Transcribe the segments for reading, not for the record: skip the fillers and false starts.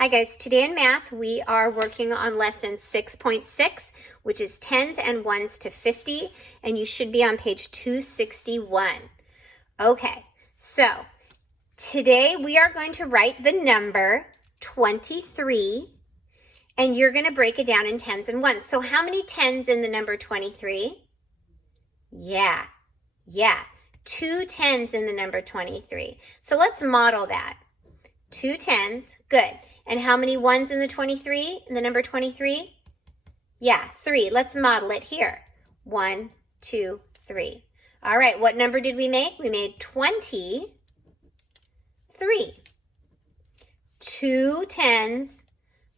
Hi guys, today in math we are working on lesson 6.6, which is tens and ones to 50, and you should be on page 261. Okay, so today we are going to write the number 23, and you're going to break it down in tens and ones. So how many tens in the number 23? Yeah, 2 tens in the number 23. So let's model that. 2 tens, good. And how many ones in the 23, in the number 23? Yeah, 3. Let's model it here. 1, 2, 3. All right, what number did we make? We made 23. 2 tens,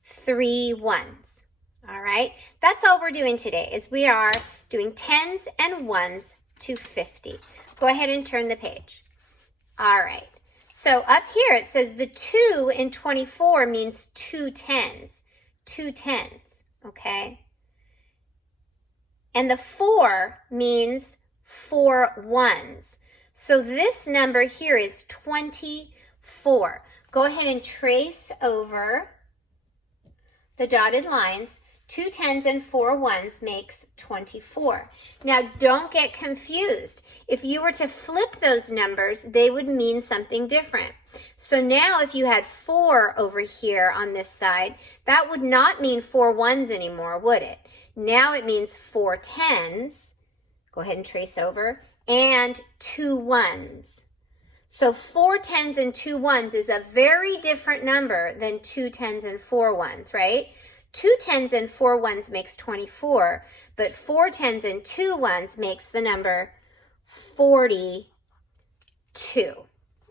3 ones. All right, that's all we're doing today is we are doing tens and ones to 50. Go ahead and turn the page. All right. So up here it says the 2 in 24 means 2 tens. 2 tens, okay? And the 4 means 4 ones. So this number here is 24. Go ahead and trace over the dotted lines. 2 tens and 4 ones makes 24. Now, don't get confused. If you were to flip those numbers, they would mean something different. So now if you had 4 over here on this side, that would not mean 4 ones anymore, would it? Now it means 4 tens. Go ahead and trace over. And 2 ones. So 4 tens and 2 ones is a very different number than 2 tens and 4 ones, right? 2 tens and 4 ones makes 24, but 4 tens and 2 ones makes the number 42.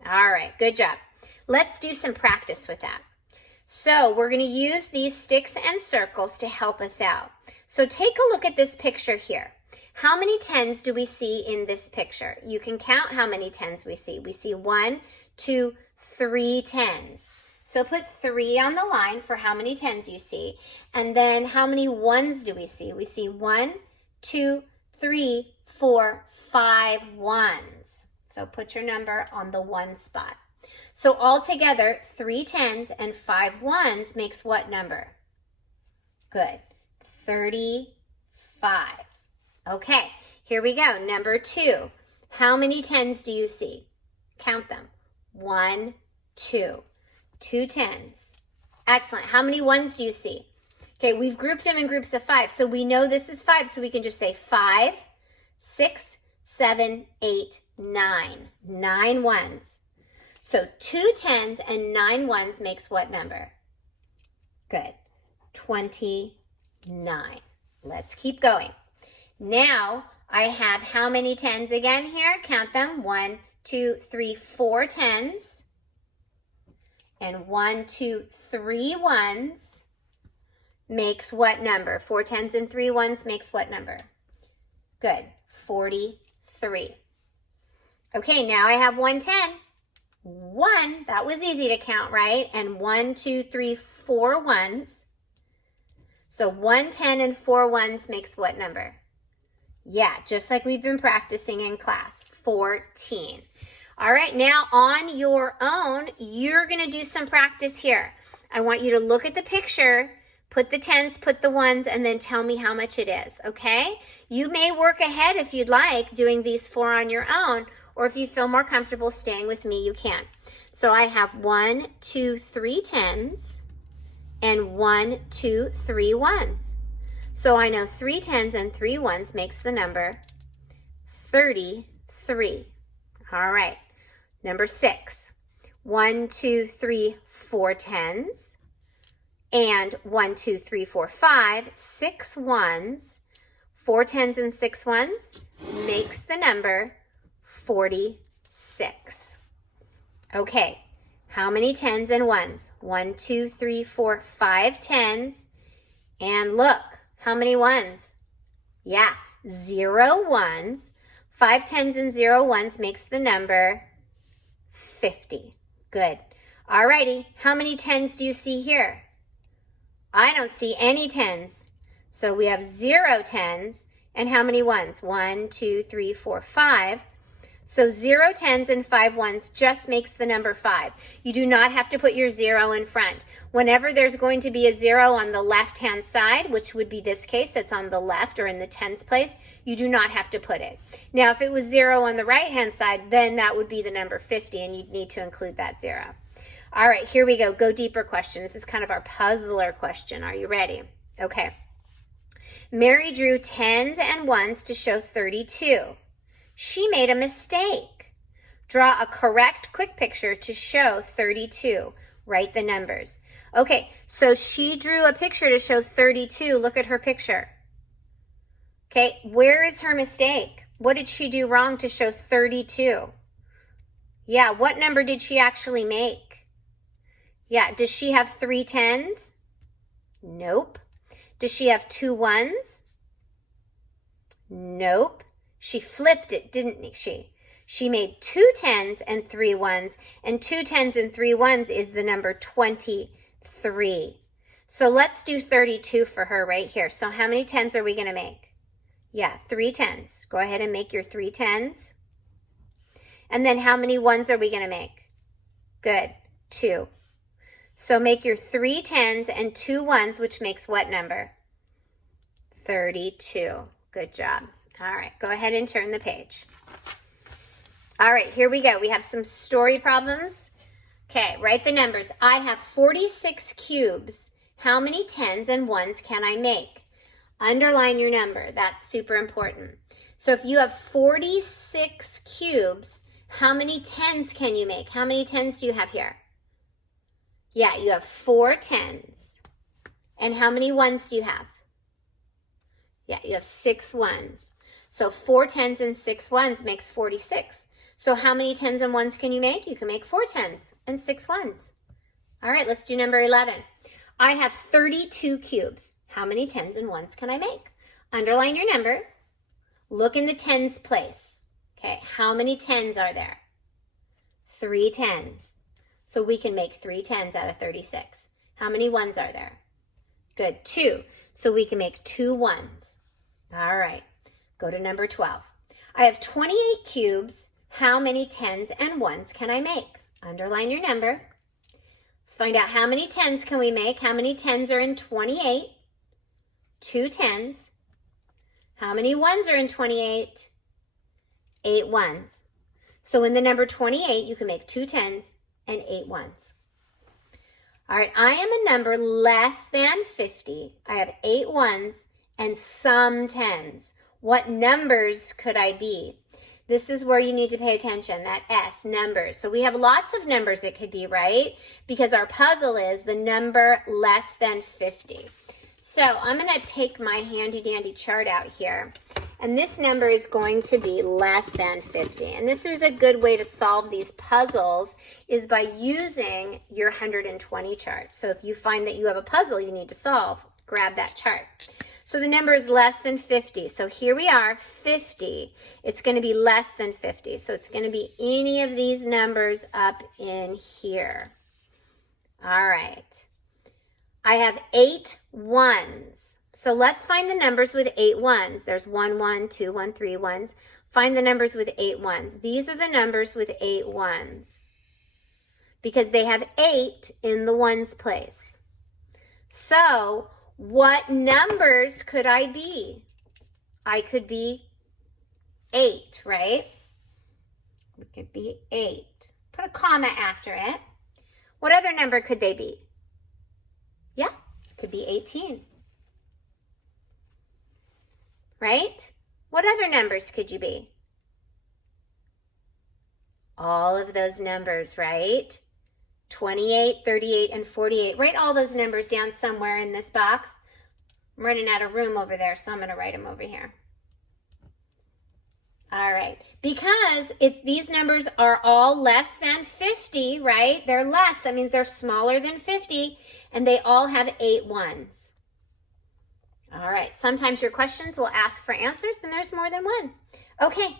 All right, good job. Let's do some practice with that. So we're going to use these sticks and circles to help us out. So take a look at this picture here. How many tens do we see in this picture? You can count how many tens we see. We see 1, 2, 3 tens. So put 3 on the line for how many tens you see. And then how many ones do we see? We see 1, 2, 3, 4, 5 ones. So put your number on the 1 spot. So altogether, 3 tens and 5 ones makes what number? Good. 35. Okay, here we go. Number 2. How many tens do you see? Count them. 1, 2. 2 tens. Excellent. How many ones do you see? Okay, we've grouped them in groups of 5. So we know this is 5, so we can just say 5, 6, 7, 8, 9. 9 ones. So 2 tens and 9 ones makes what number? Good. 29. Let's keep going. Now I have how many tens again here? Count them. 1, 2, 3, 4 tens. And 1, 2, 3 ones makes what number? 4 tens and 3 ones makes what number? Good, 43. Okay, now I have 1 10. 1, that was easy to count, right? And 1, 2, 3, 4 ones. So 1 10 and 4 ones makes what number? Yeah, just like we've been practicing in class, 14. All right, now on your own, you're going to do some practice here. I want you to look at the picture, put the tens, put the ones, and then tell me how much it is, okay? You may work ahead if you'd like, doing these 4 on your own, or if you feel more comfortable staying with me, you can. So I have 1, 2, 3 tens, and 1, 2, 3 ones. So I know 3 tens and 3 ones makes the number 33. All right. Number 6, 1, 2, 3, 4 tens, and 1, 2, 3, 4, 5, 6 ones. 4 tens and 6 ones makes the number 46. Okay, how many tens and ones? 1, 2, 3, 4, 5 tens, and look, how many ones? Yeah, 0 ones. 5 tens and 0 ones makes the number 50. Good. All righty. How many tens do you see here? I don't see any tens. So we have 0 tens. And how many ones? 1, 2, 3, 4, 5. So 0 tens and 5 ones just makes the number 5. You do not have to put your 0 in front. Whenever there's going to be a 0 on the left-hand side, which would be this case, it's on the left or in the tens place, you do not have to put it. Now, if it was 0 on the right-hand side, then that would be the number 50, and you'd need to include that 0. All right, here we go. Go deeper question. This is kind of our puzzler question. Are you ready? Okay. Mary drew tens and ones to show 32. She made a mistake. Draw a correct quick picture to show 32. Write the numbers. Okay, so she drew a picture to show 32. Look at her picture. Okay, where is her mistake? What did she do wrong to show 32? Yeah, what number did she actually make? Yeah, does she have 3 tens? Nope. Does she have 2 ones? Nope. She flipped it, didn't she? She made 2 tens and 3 ones, and 2 tens and 3 ones is the number 23. So let's do 32 for her right here. So how many tens are we going to make? Yeah, 3 tens. Go ahead and make your 3 tens. And then how many ones are we going to make? Good, 2. So make your 3 tens and 2 ones, which makes what number? 32. Good job. All right, go ahead and turn the page. All right, here we go. We have some story problems. Okay, write the numbers. I have 46 cubes. How many tens and ones can I make? Underline your number. That's super important. So if you have 46 cubes, how many tens can you make? How many tens do you have here? Yeah, you have 4 tens. And how many ones do you have? Yeah, you have 6 ones. So 4 tens and 6 ones makes 46. So how many tens and ones can you make? You can make 4 tens and 6 ones. All right, let's do number 11. I have 32 cubes. How many tens and ones can I make? Underline your number. Look in the tens place. Okay, how many tens are there? 3 tens. So we can make 3 tens out of 36. How many ones are there? Good, 2. So we can make 2 ones. All right. Go to number 12. I have 28 cubes. How many tens and ones can I make? Underline your number. Let's find out how many tens can we make. How many tens are in 28? 2 tens. How many ones are in 28? 8 ones. So in the number 28, you can make 2 tens and 8 ones. All right, I am a number less than 50. I have 8 ones and some tens. What numbers could I be? This is where you need to pay attention, that S, numbers. So we have lots of numbers it could be, right? Because our puzzle is the number less than 50. So I'm going to take my handy dandy chart out here. And this number is going to be less than 50. And this is a good way to solve these puzzles is by using your 120 chart. So if you find that you have a puzzle you need to solve, grab that chart. So the number is less than 50. So here we are, 50. It's going to be less than 50. So it's going to be any of these numbers up in here. All right. I have 8 ones. So let's find the numbers with 8 ones. There's 1, 1, 2, 1, 3 ones. Find the numbers with 8 ones. These are the numbers with 8 ones because they have 8 in the ones place. So what numbers could I be? I could be 8, right? We could be 8. Put a comma after it. What other number could they be? Yeah, it could be 18. Right? What other numbers could you be? All of those numbers, right? 28, 38, and 48. Write all those numbers down somewhere in this box. I'm running out of room over there, so I'm going to write them over here. All right. Because these numbers are all less than 50, right? They're less. That means they're smaller than 50, and they all have 8 ones. All right. Sometimes your questions will ask for answers, then there's more than one. Okay.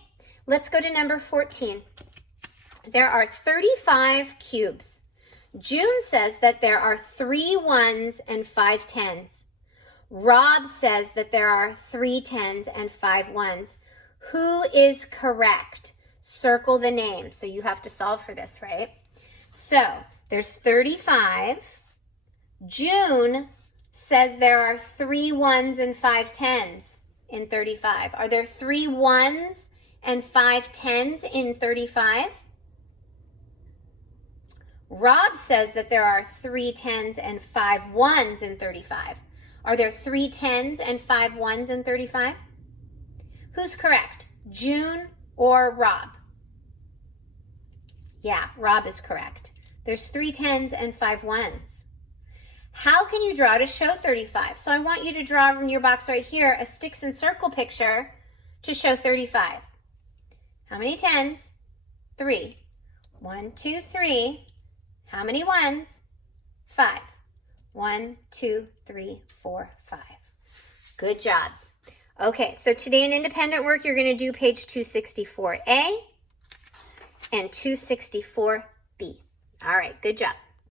Let's go to number 14. There are 35 cubes. June says that there are 3 ones and 5 tens. Rob says that there are 3 tens and 5 ones. Who is correct? circle the name. So you have to solve for this, right? So there's 35. June says there are 3 1s and 5 10s in 35. Are there 3 1s and 5 10s in 35? Rob says that there are 3 10s and 5 1s in 35. Are there 3 10s and 5 1s in 35? Who's correct? June or Rob? Yeah, Rob is correct. There's 3 10s and 5 1s. How can you draw to show 35? So I want you to draw in your box right here a sticks and circle picture to show 35. How many 10s? 3. 1, 2, 3. How many 1s? 5. 1, 2, 3, 4, 5. Good job. Okay, so today in independent work, you're going to do page 264A and 264B. All right, good job.